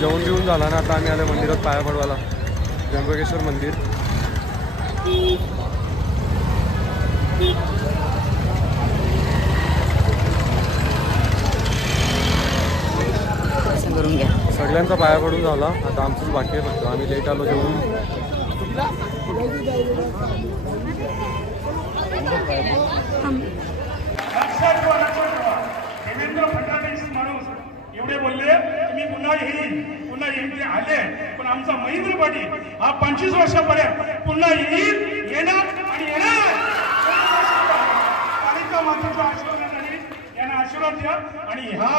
जेवण घेऊन झाला ना, आता आम्ही आलो मंदिरात पाया पडवायला. त्र्यंबकेश्वर मंदिर. करून घ्या. सगळ्यांचा पाया पडून झाला, आता आमचंच बाकी आहे फक्त. आम्ही लेट आलो जेवून. देवेंद्र फडणवीस माणूस एवढे बोलले मी पुन्हा येईन ते आले, पण आमचा महेंद्र पाटील हा 25 वर्षापर्यंत पुन्हा येईल, येणार आणि येणार. कालिका मातेच्या आशीर्वादाने यांना आशीर्वाद द्या. आणि ह्या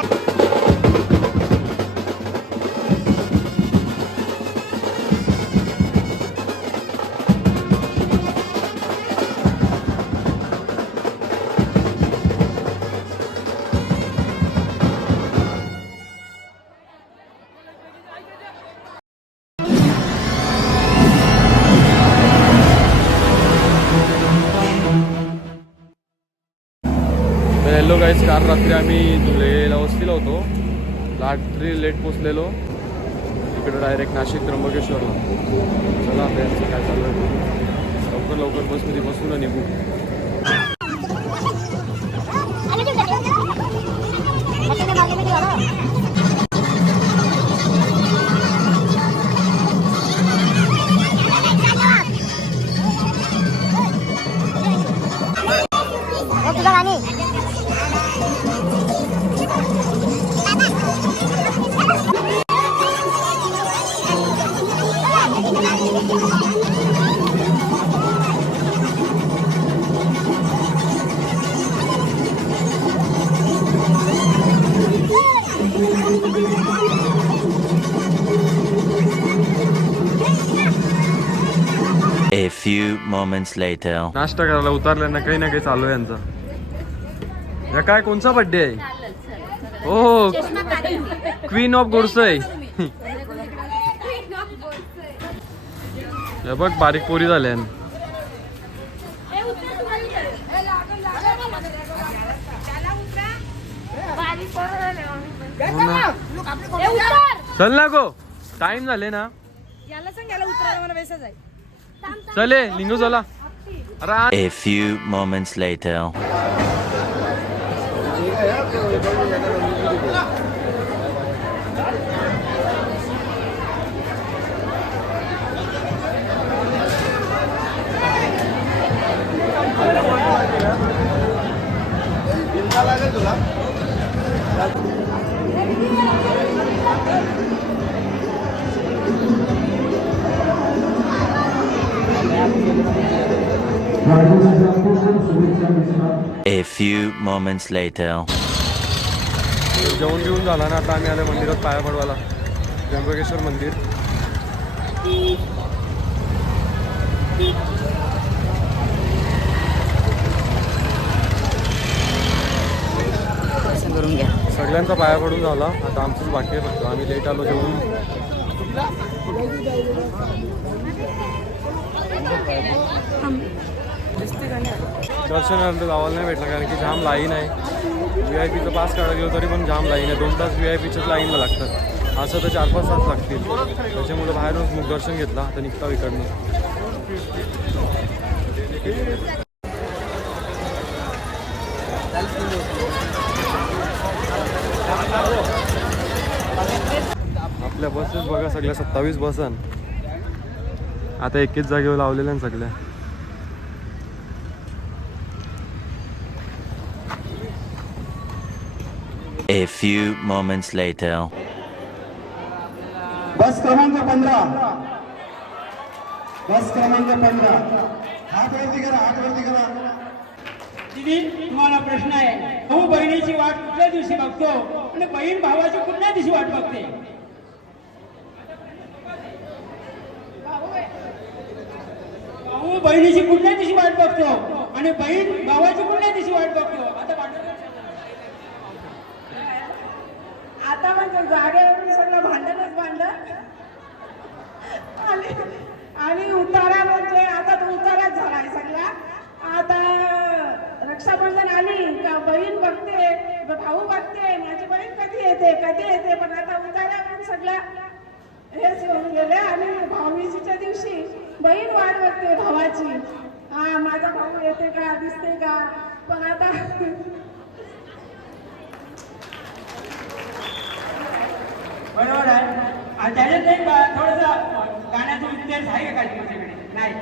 हॅलो गाईस, काल रात्री आम्ही धुळेला वस्तीला होतो. रात्री लेट पोचलेलो इकडे डायरेक्ट नाशिक त्र्यंबकेश्वरला. चला आता यांचं काय चालू आहे, लवकर बसमध्ये बसून निघू. A few moments later. नाश्ता करायला उतरल्यानं काही ना काही चालू आहे यांचा. या काय कोणचा बर्थडे आहे? हो, क्वीन ऑफ गोडसई. हे बघ बारीक पोरी झाल्या. चल ना गो, टाइम झाले ना. चले निघू चला. A few moments later. A few moments later. जेवण घेऊन झाला ना, आता आम्ही आलो मंदिरात पाया पडवायला. त्र्यंबकेश्वर मंदिर. करून घ्या. सगळ्यांचा पाया पडून झाला, आता आमचंच बाकी आहे फक्त. आम्ही लेट आलो जेवून. दर्शनानंतर गावाला नाही भेटलं, कारण की जाम लाईन आहे. VIP पास काढायला गेलो तरी पण जाम लाईन आहे. 2 तास VIP लाईनला लागतात. असं तर 4-5 तास लागतील. त्याच्यामुळे बाहेरूनच मुख दर्शन घेतला, आता निघता इकडनं. आपल्या बसेस बघा, सगळ्या 27 बस आता एकेच जागेवर लावलेल्या सगळ्या. A few moments later. बस क्रमांक 15. बस क्रमांक 15. हात वरती करा. दीदी, तुम्हाला प्रश्न आहे. भाऊ बहिणीची वाट कुठल्या दिवशी बघतो आणि बहीण भावाची कुठल्या दिवशी वाट बघते? भाऊ बहिणीची कुठल्या दिवशी वाट बघतो आणि बहीण भावाची कुठल्या दिवशी वाट बघतो? आता म्हणजे जागेवर सगळं भांडणच भांडण. आणि उतारा म्हणजे आता तो उताराच झालाय सगळा. आता रक्षाबंधन आली का बहीण बघते भाऊ येते कधी येते, पण आता उतार्यावरून सगळं हेच होऊन गेले. आणि भाऊबीजेच्या दिवशी बहीण वाट बघते भावाची, हा माझा भाऊ येते का दिसते का, पण आता बरोबर आहे. आणि त्याच्यात नाही थोडंसं गाण्याचं विद्यार्थी आहे का काही तुमच्याकडे? नाही.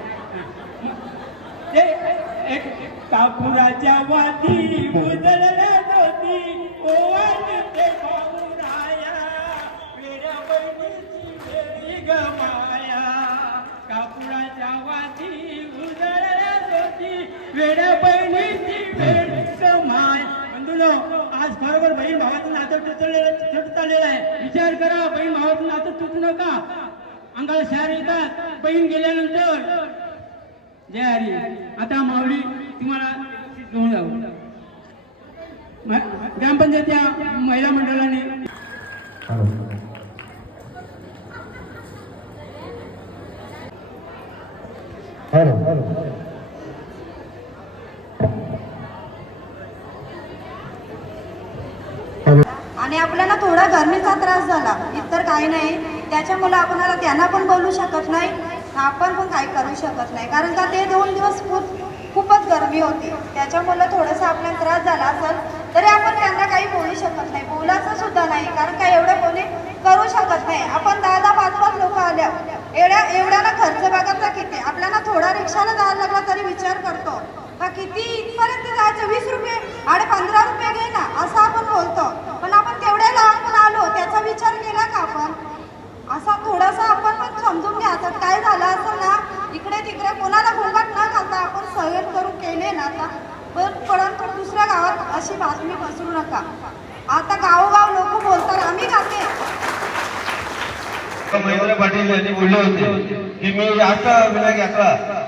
ते एक कापुराच्या वाती उजळल्या होती ओवाळते भाऊराया, वेड्या बहिणीची वेळी गमाया. कापुराच्या वाती उजळल्या होती वेड्या बहिणीची वेळी गमाय. बंधूनो, आज बरोबर बहीण भावाचं नातं तुटत चाललेलं आहे. विचार करा, बहीण भावाचं नातं तुटू नका. अंगाला शार येतात बहीण गेल्यानंतर. जय हरी. आता माऊली तुम्हाला घेऊन जाऊ. ग्रामपंचायतच्या महिला मंडळाने आणि आपल्याला थोडा गरमीचा त्रास झाला, इतर काही नाही. त्याच्यामुळे आपल्याला त्यांना पण बोलू शकत नाही, आपण पण काही करू शकत नाही, कारण का ते 2 दिवस खूपच गरमी होती. त्याच्यामुळे थोडासा आपल्याला त्रास झाला असेल तरी आपण त्यांना काही बोलू शकत नाही, बोलायचं सुद्धा नाही, कारण का एवढं कोणी करू शकत नाही. आपण 10-5 लोक आल्या, एवढ्याला खर्च बघायचा किती. आपल्याला थोडा रिक्षाला जायला लागला तरी विचार करतो का किती इथपर्यंत जायचं, 20 रुपये आणि 15 रुपये घे ना, असं आपण बोलतो. पण आपण तेवढ्या लांब आलो त्याचा विचार केला का आपण? असा थोडासा आपण पण समजून घ्यायचं. काय झालं असं ना, इकडे तिकडे कोणाला घोंगाट न घालता आपण सहन करून केले ना आता, परंतु दुसऱ्या गावात अशी बातमी पसरू नका. आता गावोगाव लोक बोलतात आम्ही खाते. महेंद्र पाटील यांनी बोलले होते की मी अष्टविनायक यात्रा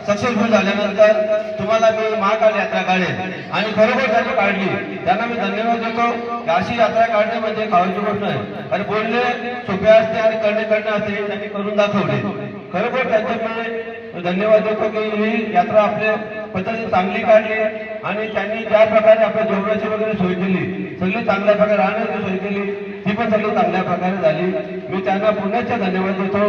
सक्सेसफुल झाल्यानंतर तुम्हाला मी महाकाल यात्रा काढेन, आणि खरोखर त्यांनी काढली. त्यांना मी धन्यवाद देतो. अशी यात्रा काढणे म्हणजे खावायची गोष्ट नाही, आणि बोलणे सोपे असते आणि करणे असते. त्यांनी करून दाखवले. खरोखर त्यांचे मी धन्यवाद देतो की ही यात्रा आपल्या पद्धतीने चांगली काढली, आणि त्यांनी ज्या प्रकारे आपल्या जेवणाची वगैरे सोय केली, सगळी चांगल्या प्रकारे राहण्याची सोय केली, ती पण सगळी चांगल्या प्रकारे झाली. मी त्यांना पुण्याचा धन्यवाद देतो,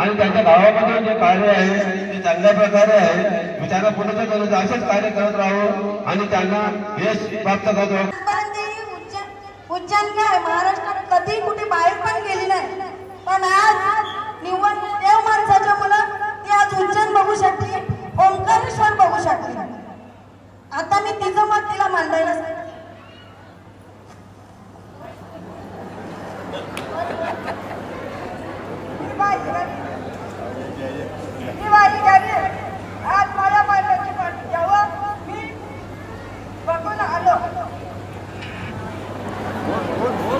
आणि त्यांच्या गावामध्ये जे कार्य आहे ते चांगल्या प्रकारे आहे. मी त्यांना पुण्याच्या करत असेच कार्य करत राहू आणि त्यांना यश प्राप्त करतो. उज्जैन काय महाराष्ट्रात कधी कुठे बाहेर पण गेली नाही, पण आज निवड देव माणसाच्या मुलं ती आज उज्जैन बघू शकते, ओंकारेश्वर बघू शकते. आता मी तिचं मत तिला मांडायला आज माझ्या मालकाची पाठी जेव्हा मी बघून आलो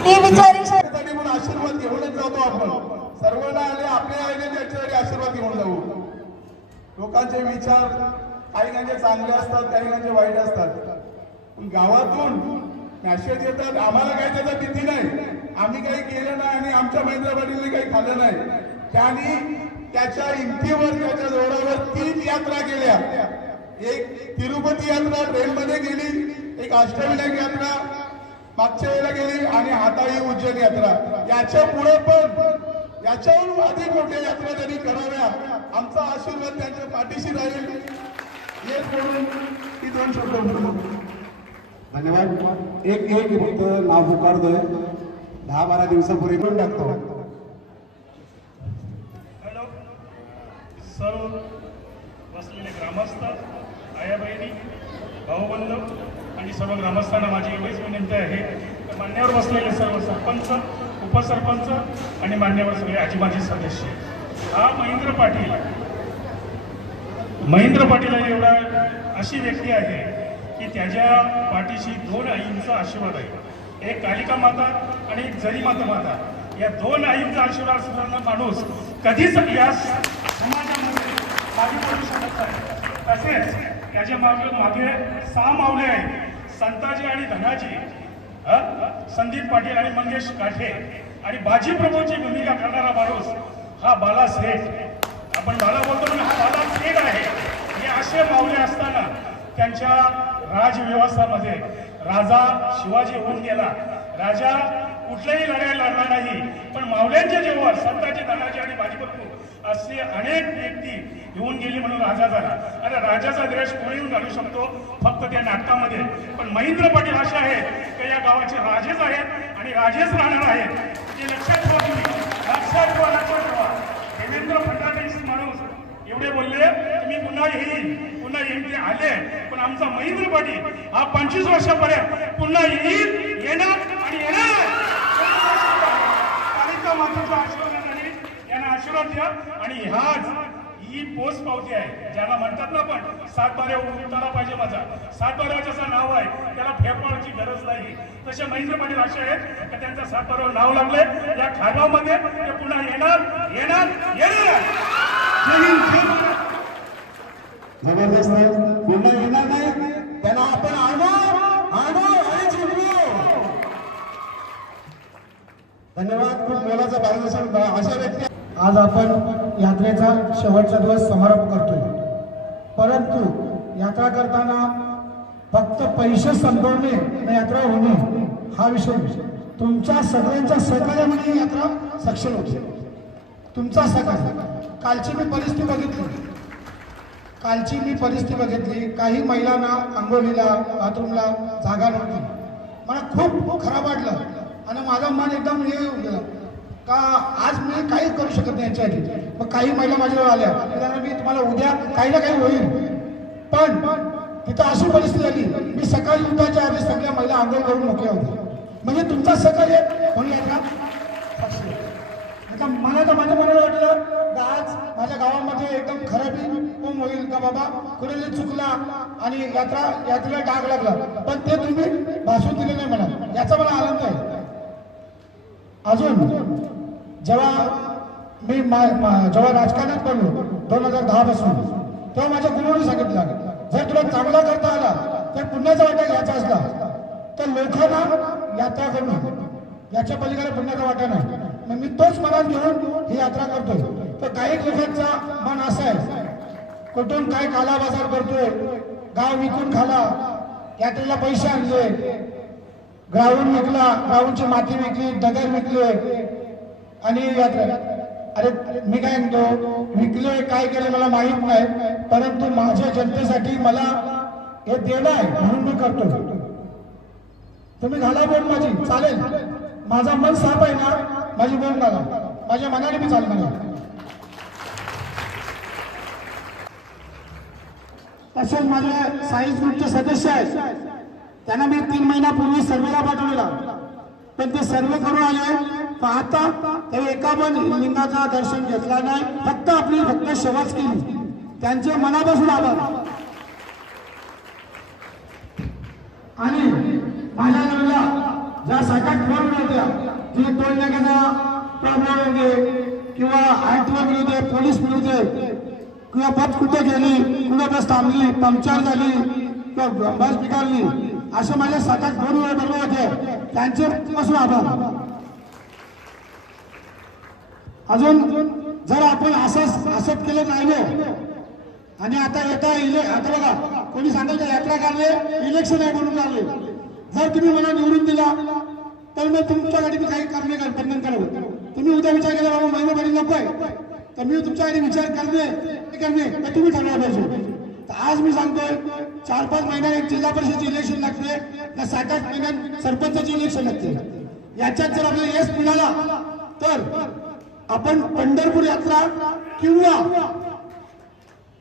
ती बिचारी म्हणून आशीर्वाद घेऊनच जातो आपण. सर्वांना आले आपल्या आईने त्याच्यासाठी आशीर्वाद घेऊन जाऊ. लोकांचे विचार काही काहींचे चांगले असतात, काही काहींचे वाईट असतात. पण गावातून मॅसेज येतात, आम्हाला काही त्याचा भीती नाही, आम्ही काही केलं नाही आणि आमच्या महेंद्र पाटीलने काही खाल्लं नाही. त्यांनी त्याच्या हिमतीवर, त्याच्या जोरावर 3 यात्रा केल्या. एक तिरुपती यात्रा ट्रेनमध्ये गेली, एक अष्टविनायक यात्रा मागच्या वेळेला गेली, आणि आता ही उज्जैन यात्रा. याच्या पुढे पण याच्याहून अधिक मोठ्या यात्रा त्यांनी कराव्या. आमचा आशीर्वाद त्यांच्या पाठीशी राहील. हेच म्हणून ही 2 शब्द बोलतो. धन्यवाद. एक फक्त नाव पुकारतोय, 10-12 दिवसापूर्वी पण टाकतो. हॅलो, सर्व बसलेले ग्रामस्थ, आया बहिणी, भाऊबंधू आणि सर्व ग्रामस्थांना माझी एवढीच विनंती आहे, मान्यवर बसलेले सर्व सरपंच, उपसरपंच आणि मान्यवर सगळे आजीबाजी सदस्य, हा महेंद्र पाटील एवढा अशी व्यक्ती आहे की त्याच्या पाठीशी 2 आईंचा आशीर्वाद आहे. एक कालिका माता आणि एक जरी माता. या 2 आईंचा आशीर्वाद असणारा माणूस कधीच या समाजामध्ये मागे पडू शकत नाही. तसेच त्याच्या मागे 6 माऊले आहेत, संताजी आणि धनाजी, संदीप पाटील आणि मंगेश काठे, आणि बाजी प्रभूची भूमिका करणारा माणूस हा बाला सेठ. आपण बाला बोलतो पण हा बाला सेठ आहे. हे असे माऊले असताना त्यांच्या राजव्यवस्थामध्ये राजा शिवाजी होऊन गेला, राजा कुठल्याही लढाई लढला नाही, पण मावल्यांच्या जीवावर सत्ताची, धनाची आणि बाजीपत्तू असे अनेक व्यक्ती येऊन गेली म्हणून राजा झाला. अरे राजाचा द्वेष कोणी येऊन घालू शकतो फक्त त्या नाटकामध्ये. पण महेंद्र पाटील असे आहेत की या गावाचे राजेच आहेत आणि राजेच राहणार आहेत. ते लक्षात ठेवा, तुम्ही लक्षात ठेवा, लक्षात ठेवा. देवेंद्र फडणवीस माणूस एवढे बोलले की मी पुन्हा येईन ते आले, पण आमचा महेंद्र पाटील हा 25 वर्षापर्यंत पुन्हा येईल, येणार आणि येणार. कालिका मातेच्या आशीर्वादाने यांना आशीर्वाद द्या. आणि ही पोच पावती आहे, ज्याला म्हणतात ना आपण 7 बारे उतारा पाहिजे माझा. 7 बारे ज्याचं नाव आहे त्याला फेरफारची गरज नाही. तसे महेंद्र पाटील असे आहेत की त्यांच्या 7 बारावर नाव लागले या खारगावमध्ये, ते पुन्हा येणार येणार येणार. जय हिंद, जय महाराष्ट्र. जबरदस्त पुन्हा येणार नाही, त्यांना आपण आणू आणि जिंकू. धन्यवाद. खूप मोलाचं मार्गदर्शन. अशा व्यक्ती आज आपण यात्रेचा शेवटचा दिवस समारोप करतोय, परंतु यात्रा करताना फक्त पैसे संपवणे आणि यात्रा होणे हा विषय. तुमच्या सगळ्यांच्या सहकार्यामध्ये ही यात्रा सक्षम होते. तुमचा सहकार्य. कालची मी परिस्थिती बघितली. काही महिलांना आंघोळीला, बाथरूमला जागा नव्हती. मला खूप खराब वाटलं आणि माझं मन एकदम हे होऊन गेलं का आज मी काहीच करू शकत नाही यांच्यासाठी. मग काही महिला माझ्याजवळ आल्या, त्यांना मी तुम्हाला उद्या काही ना काही होईल. पण तिथं अशी परिस्थिती झाली, मी सकाळी उठायच्या आधी सगळ्या महिला आंघोळ करून मोकळ्या होत्या. म्हणजे तुमचा सहकार्य म्हणून यात्रा. आता मला तर माझ्या मनाला वाटलं की आज माझ्या गावामध्ये एकदम खराबी होईल का बाबा, कुणाला चुकला आणि यात्रेला डाग लागला. पण ते तुम्ही भासून दिले नाही मला, याचा मला आनंद आहे. अजून जेव्हा मी जेव्हा राजकारणात पडलो 2010 पासून, तेव्हा माझ्या गुरुने सांगितलं जर तुला चांगला करता आला तर पुण्याचा वाटा घ्यायचा असला तर लोकांना यात्रा करू, याच्या पलीकडे पुण्याचा वाटा नाही. मग मी तोच मनात घेऊन ही यात्रा करतोय. तर काही लोकांचा मन असं आहे, कुठून काय काला बाजार करतोय, गाव विकून खाला, यात्रेला पैसे आणले, ग्राउंड विकला, ग्राउंडची माती विकली, दगड विकले आणि यात्रा. अरे मी काय म्हणतो, विकले काय केले मला माहीत नाही, परंतु माझ्या जनतेसाठी मला हे देणं आहे म्हणून मी करतो. तुम्ही घाला बोल माझी, चालेल. माझा मन साफ आहे ना, माझी बोल घाला, माझ्या मनाने मी चालणार आहे. तसेच माझे सायन्स ग्रुपचे सदस्य आहेत, त्यांना मी 3 महिन्यापूर्वी सर्वेला पाठवलेला, पण ते सर्वे करून आले. पाहता ते एका पण लिंगाचा दर्शन घेतला नाही, फक्त सेवाच केली. त्यांचे मनापासून आभार. आणि माझ्या नवीला ज्या साठात फोन होत्या, जे टोल नाक्याचा प्रॉब्लेम होते किंवा आयटीओ मिळू पोलीस मिळू किंवा बस कुठे गेली, कुठे बस थांबली, पंक्चर झाली किंवा बस बिघडली, असे माझे 7-8 फोन बरोबर होते. त्यांचे पासून आभार. अजून जर आपण असंच केलं राहिलो आणि आता बघा, कोणी सांगेल का यात्रा काढले इलेक्शन आहे म्हणून काढले. जर तुम्ही मला निवडून दिला तर मग तुमच्यासाठी मी काही बंधन करत. तुम्ही उद्या विचार केला बाबा महिना पाणी नको आहे, तर मी तुमच्यासाठी विचार करणे तर तुम्ही ठरवलं पाहिजे. तर आज मी सांगतोय 4-5 महिन्यात जिल्हा परिषदेची इलेक्शन लागते, त्या 7-8 महिन्यात सरपंचाची इलेक्शन लागते. याच्यात जर आपल्याला यश मिळाला तर आपण पंढरपूर यात्रा किंवा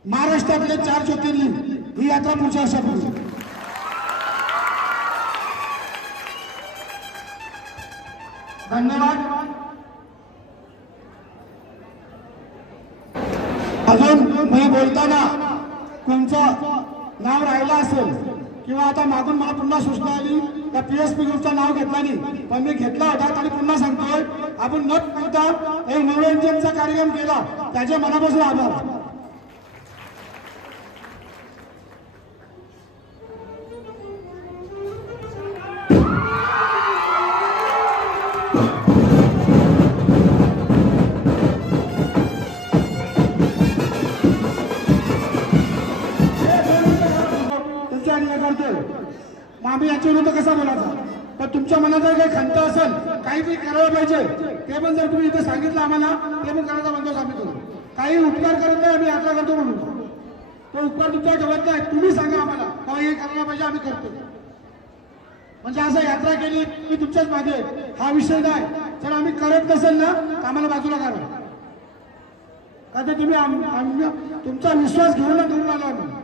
महाराष्ट्रातले 4 ज्योतिर्लिंग ही यात्रा पुढच्या वर्षात करू. धन्यवाद. अजून मी बोलताना तुमचं नाव राहिलं असेल किंवा आता मागून मला पुन्हा सूचना आली त्या PSP ग्रुपचं नाव घेतला नाही, पण मी घेतला होता तरी पुन्हा सांगतोय, आपण न करता एक मनोरंजनचा कार्यक्रम केला, त्याच्या मनापासून आभार. आम्ही याच्या विरुद्ध कसा बोलायचा. पण तुमच्या मनात जर काही खंत असेल काहीतरी करायला पाहिजे ते पण जर तुम्ही इथे सांगितलं आम्हाला ते पण करायचा बंदोबस्त आम्ही करू. काही उपकार करत नाही आम्ही यात्रा करतो म्हणून, तो उपकार तुमच्या ठेवत नाही. तुम्ही सांगा आम्हाला बाबा हे करायला पाहिजे आम्ही करतो. म्हणजे असं यात्रा केली मी तुमच्याच मागे आहे, हा विषय नाही. जर आम्ही करत नसेल ना तर आम्हाला बाजूला करा, का तर तुम्ही तुमचा विश्वास घेऊन करून आलो आम्ही.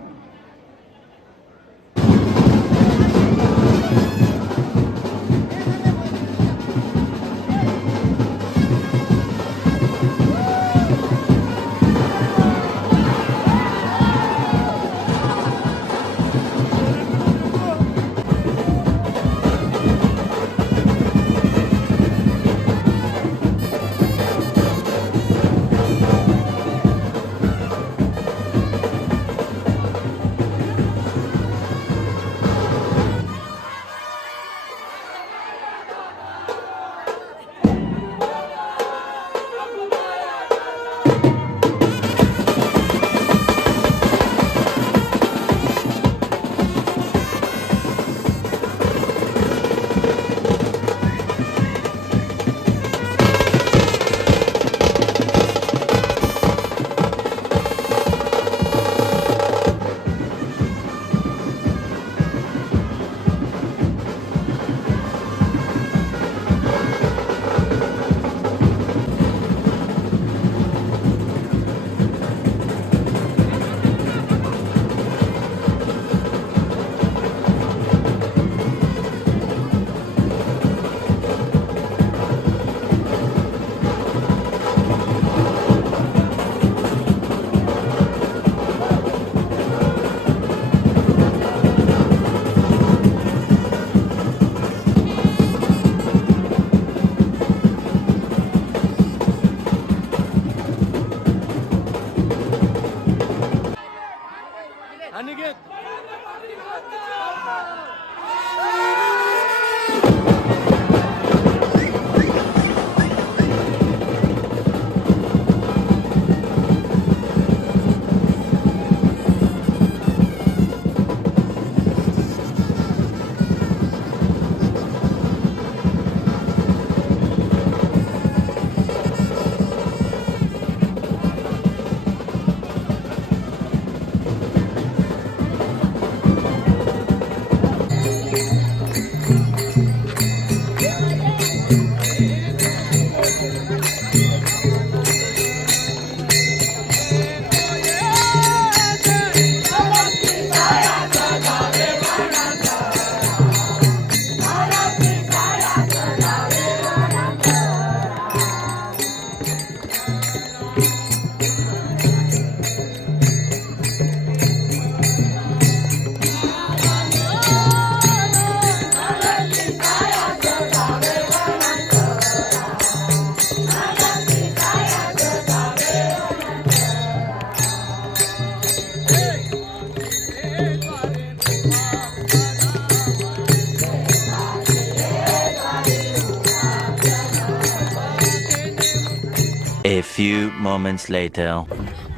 A few moments later.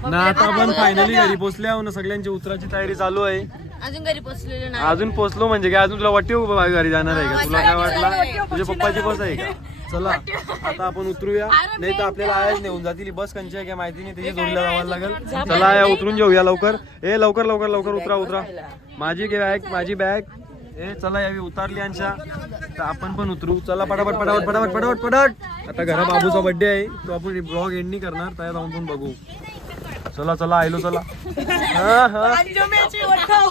ना आता आपण फायनली घरी पोहोचले आहो ना. सगळ्यांची उतराची तयारी चालू आहे. अजून घरी पोहोचलेलो नाही. अजून पोहोचलो म्हणजे काय, अजून तुला वाटते घरी जाणार आहे का? तुला काय वाटलं तुझ्या पप्पाची बस आहे का? चला आता आपण उतरूया, नाही तर आपल्याला आयाच नेऊन जातील. बस कंची आहे काय माहिती नाही, त्याची जोडीला जावं लागेल. चला या उतरून जाऊया लवकर. ए लवकर लवकर लवकर उतरा उतरा. माझी बॅग ए चला यावी उतारली अंशा, तर आपण पण उतरू. चला पटापट पटापट पटापट पटापट पटापट. आता घरा बाबूचा बर्थडे आहे, तो आपण ब्लॉग एंड नाही करणार, त्या जाऊन पण बघू. चला चला आयलो चला.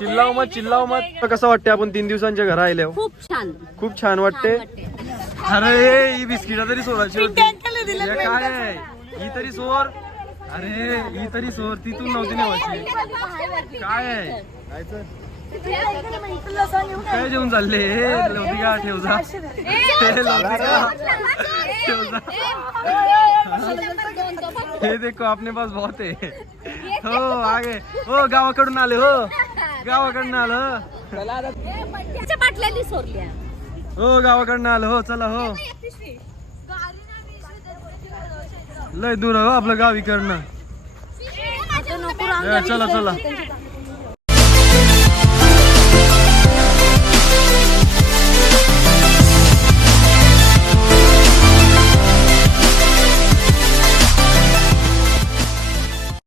चिल्लाव मत. कसं वाटते आपण 3 दिवसांच्या घरा आले? खूप छान वाटते. अरे ही बिस्किटा तरी सोडायची होती. काय आहे ही तरी सोर? अरे ही तरी सोर, ती तू नव्हती नेवायची. काय आहे काय जेवून चालले? लवती का ठेव जा, हे देखो अपने पास बहुत है. हो आगे हो, गावाकडून आले हो, गावाकडून आलं हो, गावाकडनं आलं हो. चला हो, लय दूर हो आपलं गाव इकडनं. चला चला